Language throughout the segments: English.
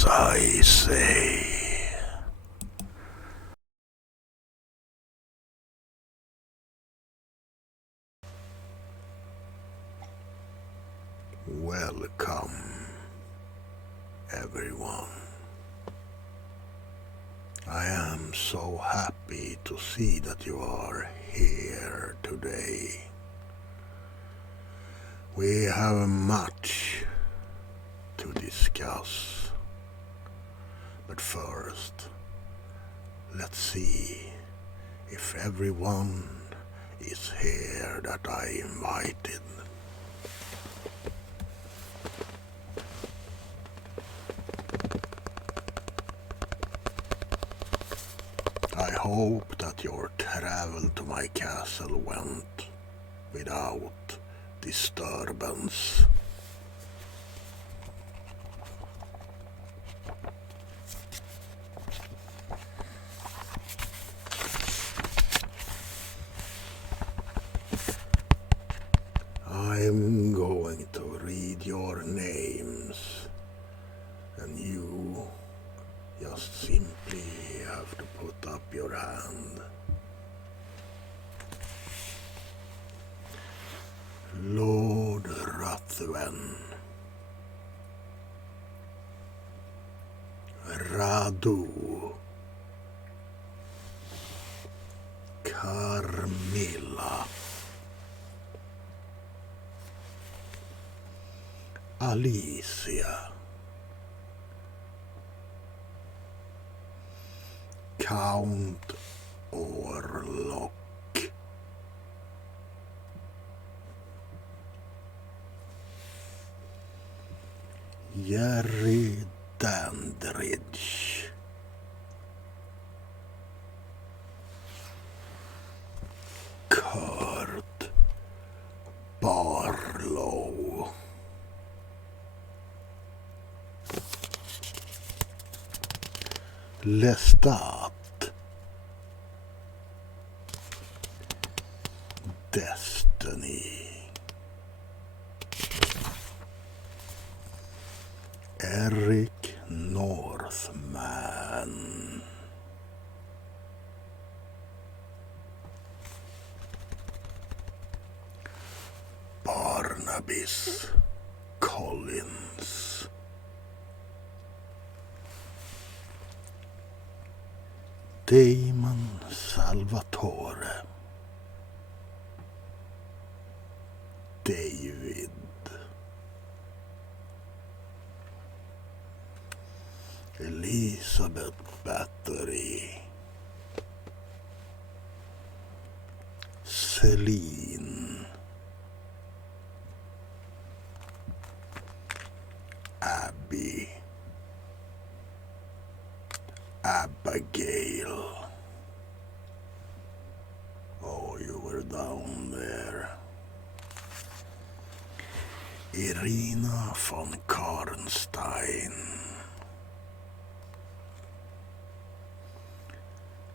as I say. Welcome, everyone. I am so happy to see that you are here today. We have much to discuss, but first, let's see if everyone is here that I invited. I hope that your travel to my castle went without disturbance. I'm going to read your names, and you just simply have to put up your hand. Lord Ruthven, Radu, Carmilla, Alicia, Count Orlok, Jerry Dandridge, Kurt Barlow, Lestat, Destiny, Eric Northman, Barnabas Collins, Damon Salvatore, David, Elizabeth Battery, Celine, Abby, Abigail. Oh, you were down there. Irina von Karnstein,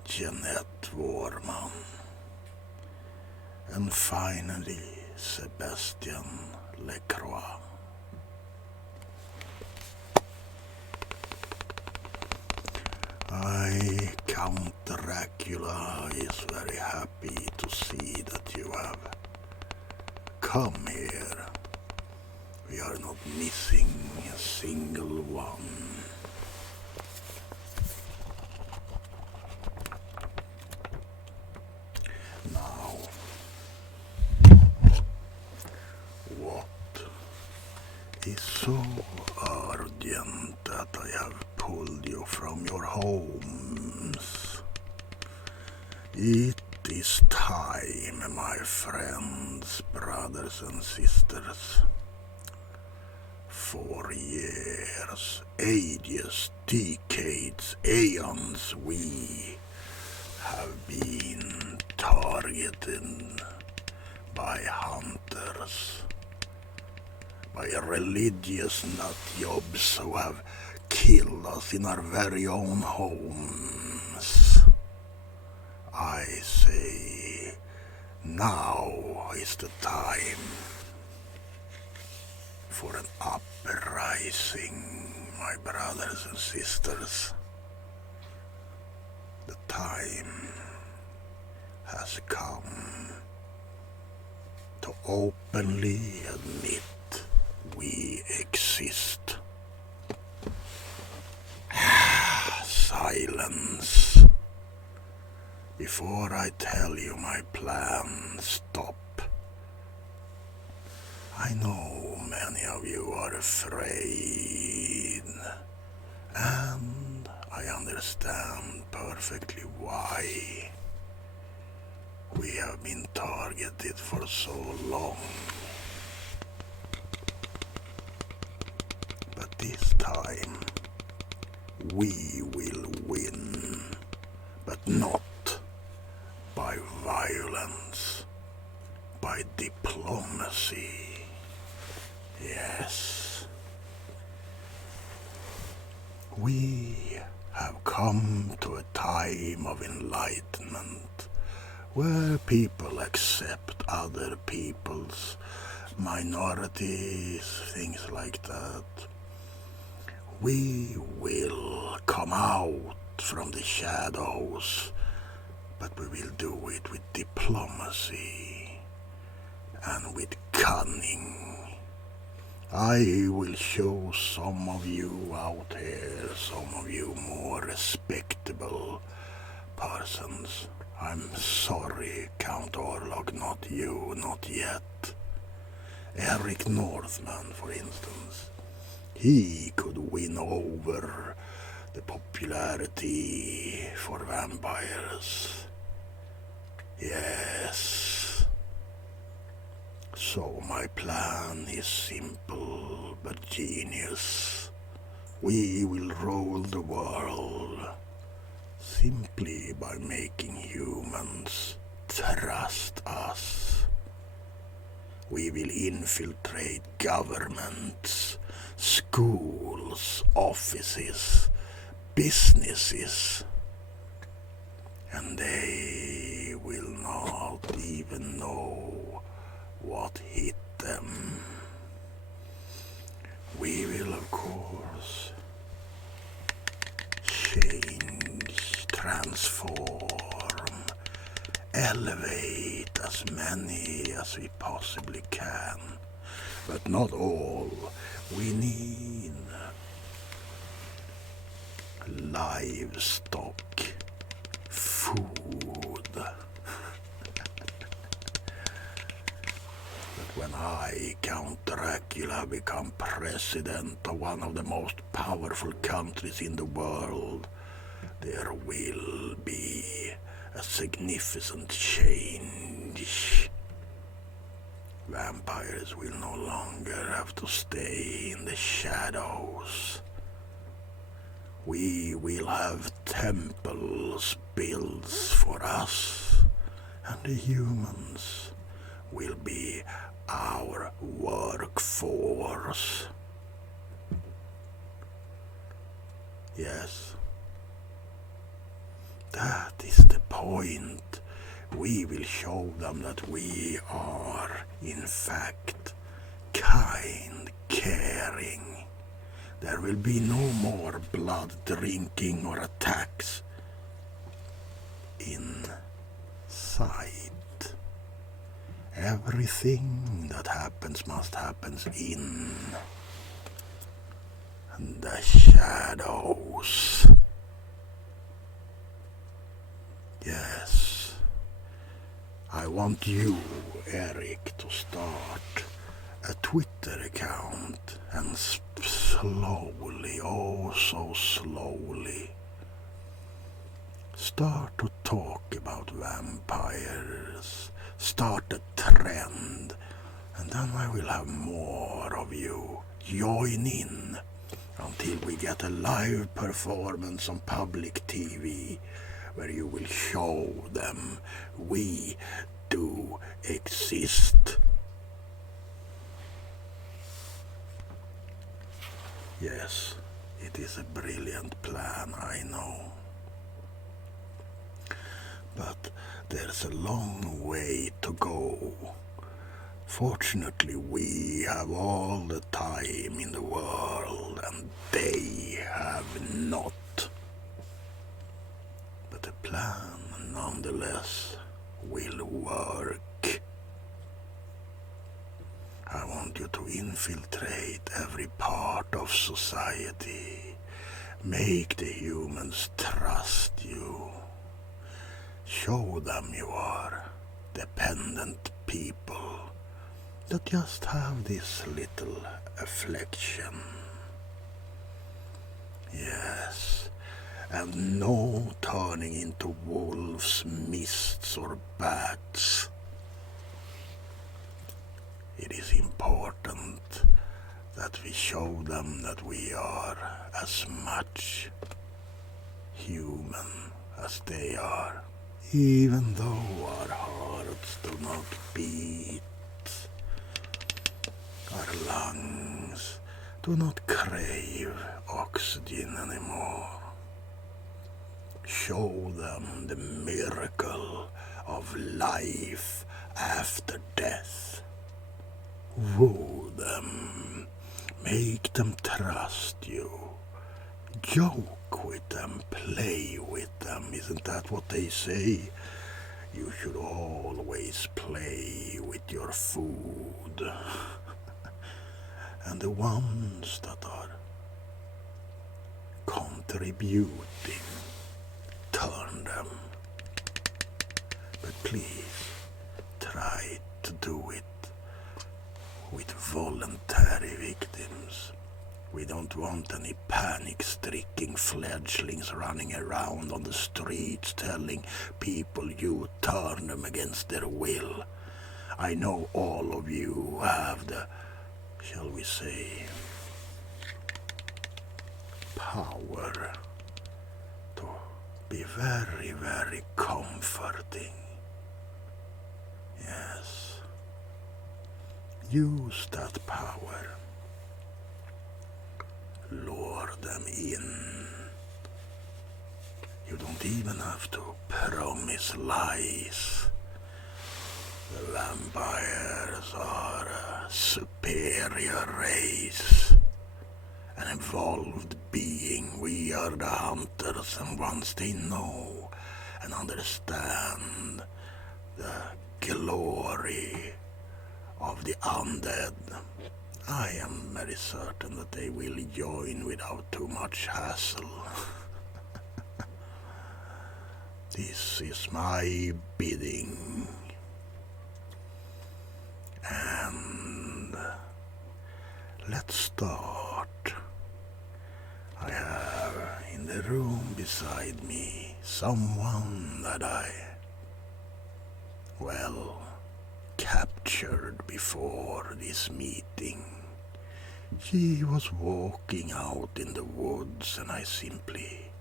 Jeanette Warman, and finally Sebastian Lecroix. I, Count Dracula, is very happy to see that you have come here. We are not missing a single one. Now, what is so urgent that I have pulled you from your homes? It is time, my friends, brothers and sisters. For years, ages, decades, aeons, we have been targeted by hunters, by religious nutjobs who have killed us in our very own homes. I say, now is the time for an uprising. my brothers and sisters, the time has come to openly admit we exist. Silence. Before I tell you my plan, stop. I know many of you are afraid, and I understand perfectly why. We have been targeted for so long. But this time, we will win, but not by violence, by diplomacy. Yes. We have come to a time of enlightenment, where people accept other people's minorities, things like that. We will come out from the shadows, but we will do it with diplomacy and with cunning. I will show some of you out here, some of you more respectable persons. I'm sorry, Count Orlok, not you, not yet. Eric Northman, for instance. He could win over the popularity for vampires. Yes. So my plan is simple but genius. We will rule the world simply by making humans trust us. We will infiltrate governments, schools, offices, businesses, and they will not even know what hit them. We will, of course, change, transform, elevate as many as we possibly can, but not all. We need livestock, food. But when I, Count Dracula, become president of one of the most powerful countries in the world, there will be a significant change. Vampires will no longer have to stay in the shadows. We will have temples built for us, and the humans will be our workforce. Yes, that is the point. We will show them that we are, in fact, kind, caring. There will be no more blood drinking or attacks inside. Everything that happens must happen in the shadows. Yes. I want you, Eric, to start a Twitter account and slowly, oh so slowly, start to talk about vampires. Start a trend, and then I will have more of you join in until we get a live performance on public TV where you will show them we do exist. Yes, it is a brilliant plan, I know. But there's a long way to go Fortunately, we have all the time in the world, and they have not. But the plan, nonetheless, will work. I want you to infiltrate every part of society. Make the humans trust you. Show them you are dependent people that just have this little affliction. Yes, and no turning into wolves, mists, or bats. It is important that we show them that we are as much human as they are, even though our hearts do not beat, our lungs do not crave oxygen anymore. Show them the miracle of life after death. Woo them, make them trust you, joke with them, play with them. Isn't that what they say? You should always play with your food. And the ones that are contributing, turn them. But please, try to do it with voluntary victims. We don't want any panic-stricken fledglings running around on the streets telling people you turn them against their will. I know all of you have the, shall we say, power to be very, very comforting. Yes. Use that power. Lure them in. You don't even have to promise lies. The vampires are a superior race, an evolved being. We are the hunters, and once they know and understand the glory of the undead, I am very certain that they will join without too much hassle. This is my bidding. And let's start. I have in the room beside me someone that I, captured before this meeting. She was walking out in the woods, and I simply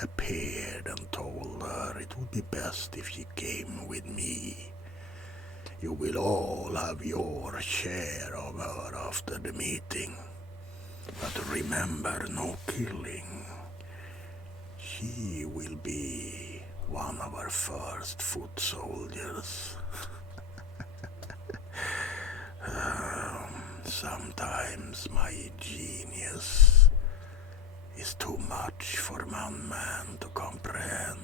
appeared and told her it would be best if she came with me. You will all have your share of her after the meeting. But remember, no killing. She will be one of our first foot soldiers. Sometimes my genius is too much for one man to comprehend.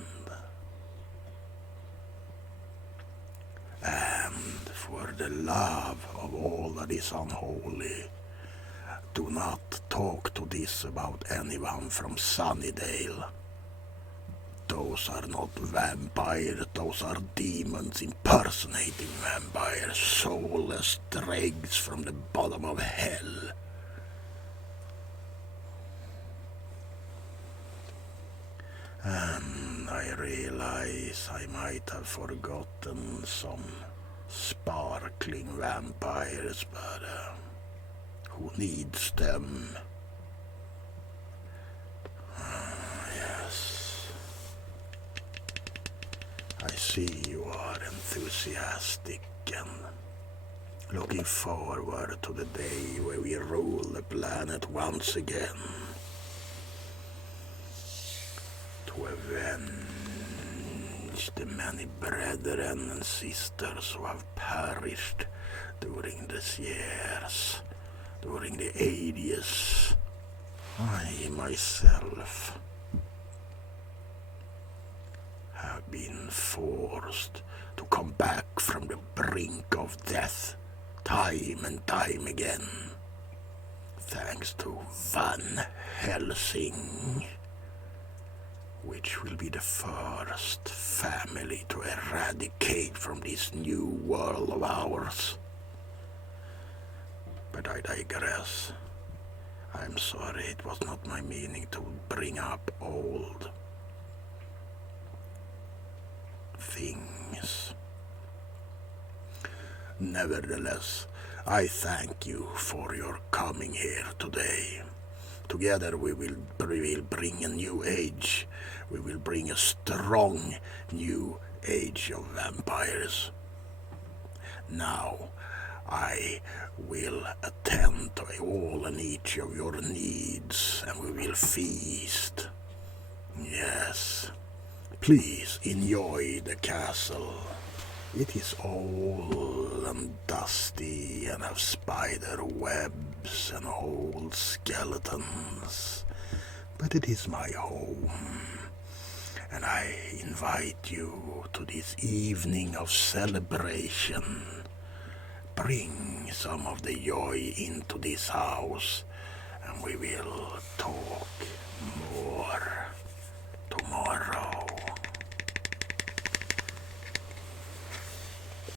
And for the love of all that is unholy, do not talk to this about anyone from Sunnydale. Those are not vampires, those are demons impersonating vampires, soulless dregs from the bottom of hell. And I realize I might have forgotten some sparkling vampires, but who needs them? Yes. I see you are enthusiastic and looking forward to the day where we rule the planet once again. To avenge avenge the many brethren and sisters who have perished during these years, during the ages. I myself have been forced to come back from the brink of death time and time again, thanks to Van Helsing, which will be the first family to eradicate from this new world of ours. But I digress. I'm sorry, it was not my meaning to bring up old things. Nevertheless, I thank you for your coming here today. Together we will bring a new age. We will bring a strong new age of vampires. Now, I will attend to all and each of your needs, and we will feast. Yes, please enjoy the castle. It is old and dusty and have spider webs and old skeletons, but it is my home, and I invite you to this evening of celebration. Bring some of the joy into this house, and we will talk.